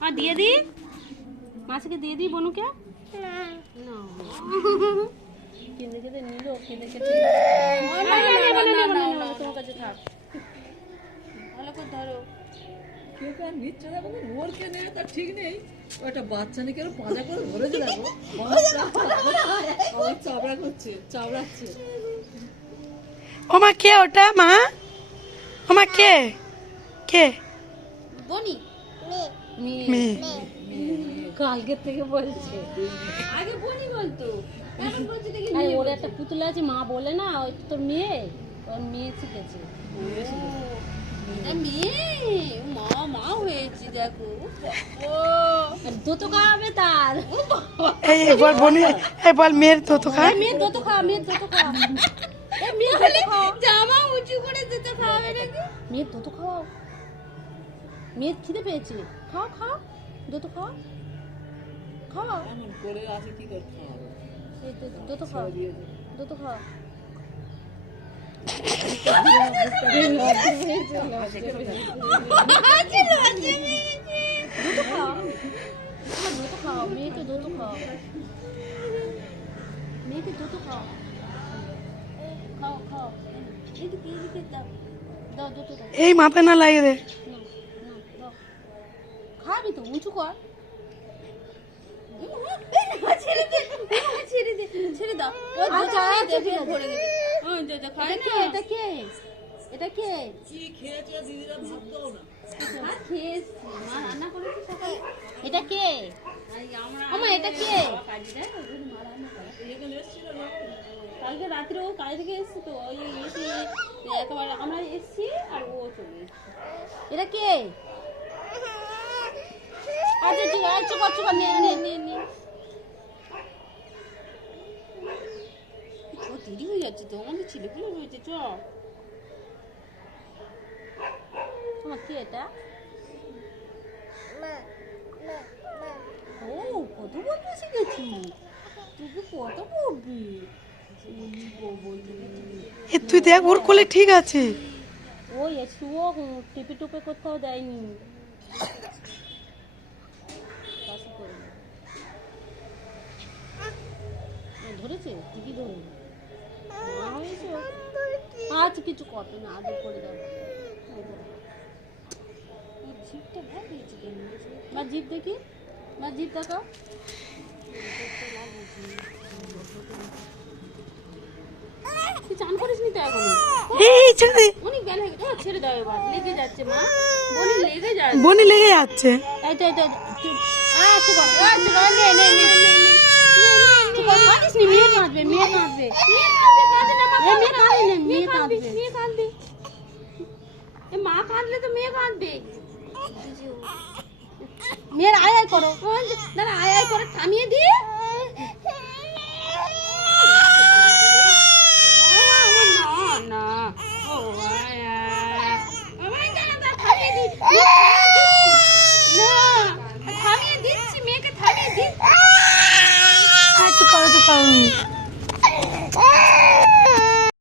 আর দিয়ে দি মাছকে দিয়ে দি বনুকে কেঁদে কেঁদে নিল কেঁদে কেঁদে তোমার কাছে থাক ভালো করে ধরো কেউ কার নিচ্ছে না বলে ওর কে নেবে তার ঠিক নেই ওটা বাচ্চা নিয়ে কেন পাজা করে ধরেছে দেখো চাবড়া করছে চাবড়াচ্ছে ও মা কে ওটা মা ও মা কে কে বনি মেয়ে কালকে থেকে বলছে আগে বনি বলতো এখন বলছে দেখি ওর একটা পুতুল আছে মা বলে না ওই তোর মেয়ে ওর মেয়ে শিখেছে মেয়ে মা মা হয়েছে দেখো ও দুটো খাওয়াবে তার এই বল বনি এই বল মেয়ের তো খা মেয়ে দুটো খাওয়া মেয়ে দুটো খাওয়া মেয়ে খালি জামা উঁচু করে দুটো খাওয়াবে নাকি মেয়ে দুটো খাওয়াও মেয়ে খিদে পেয়েছে খাও খাও দুটো খাও খাও এমন করে আছে কি করে খাওয়াবো এই দুটো খাও দুটো খাও দুটো খাও মেয়েকে দুটো খাও মেয়েকে দুটো খাও খাও খাও এদিকে এদিকে দাও দাও দুটো দাও এই মাথা না লাগে রে খাবি তো উঁচু কর ছেড়ে দে ছেড়ে দে ছেড়ে দাও ভরে দেবে এটা কে এটা কে কি খেয়েছে দিদিরা ভাত দাও না ভাত খেয়েছি মা রান্না করেছে সকালে এটা কে আমা এটা কে কালকে রাত্রে ও কাজ থেকে এসছে তো ওই এসে একেবারে আমরা এসছি আর ও চলে এসছে এটা কে আচ্ছা ঠিক আছে চুপ চুপ নে নে নে নে ও দেরি হয়ে যাচ্ছে তো আমাদের ছেলেগুলো রয়েছে চ তোমার কি এটা ও কত বলতে শিখেছি তুই কত বলবি তুই দেখ ওর কোলে ঠিক আছে ওই একটুও টিপে টুপে কোথাও দেয়নি ধরেছে ঠিকই ধরে আচ্ছা কিছু করবে না আদর করে দাও জিপটা ভাগ হয়েছে মা জিপ দেখি মা জিপ দেখাও তুই চান করিস নি তো এখনো এই ছেড়ে দে অনেক বেলা হয়ে গেছে ছেড়ে দাও এবার লেগে যাচ্ছে মা বনি লেগে যাচ্ছে বনি লেগে যাচ্ছে এই তো আচ্ছা নে নে নে কাঁদিস নি মেয়ে কাঁদবে মেয়ে কাঁদবে মেয়ে কাঁদবে মা কাঁদলে তো মেয়ে কাঁদবে মেয়ের আয় আয় করো দাঁড়া আয় আয় করে থামিয়ে দি না ও থামিয়ে দিচ্ছি মেয়েকে থামিয়ে দিচ্ছি চুপ করো